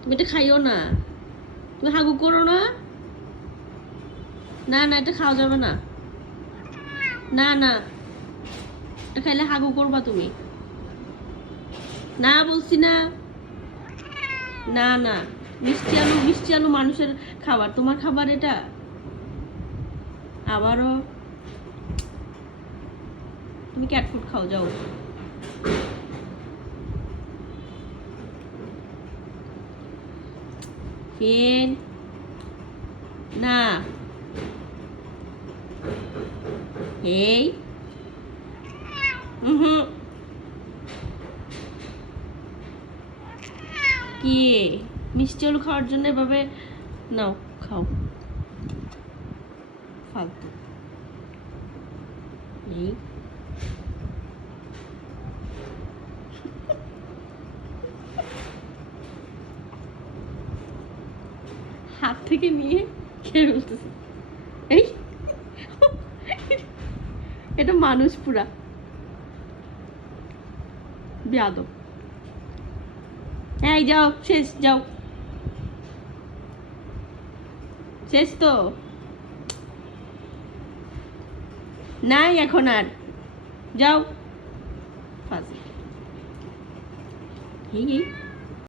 তুমি এটা খাইও না, তুমি হাগু করো না। না না, এটা খাওয়া যাবে না। না না, এটা খাইলে হাগু করবা তুমি। না বলছি না। না না, মিষ্টি আলু, মিষ্টি আলু মানুষের খাবার, তোমার খাবার এটা। আবারও তুমি ক্যাট ফুড খাও, যাও। ফেন না, এই কি মিষ্টি আলু খাওয়ার জন্য এভাবে নাও, খাও। ফালতু এই হাত থেকে নিয়ে খেয়ে ফেলতেছে। এই এটা মানুষ পুরা বেয়াদব। এই যাও, শেষ, যাও, শেষ তো নাই এখন আর, যাও। ফাজিল। এই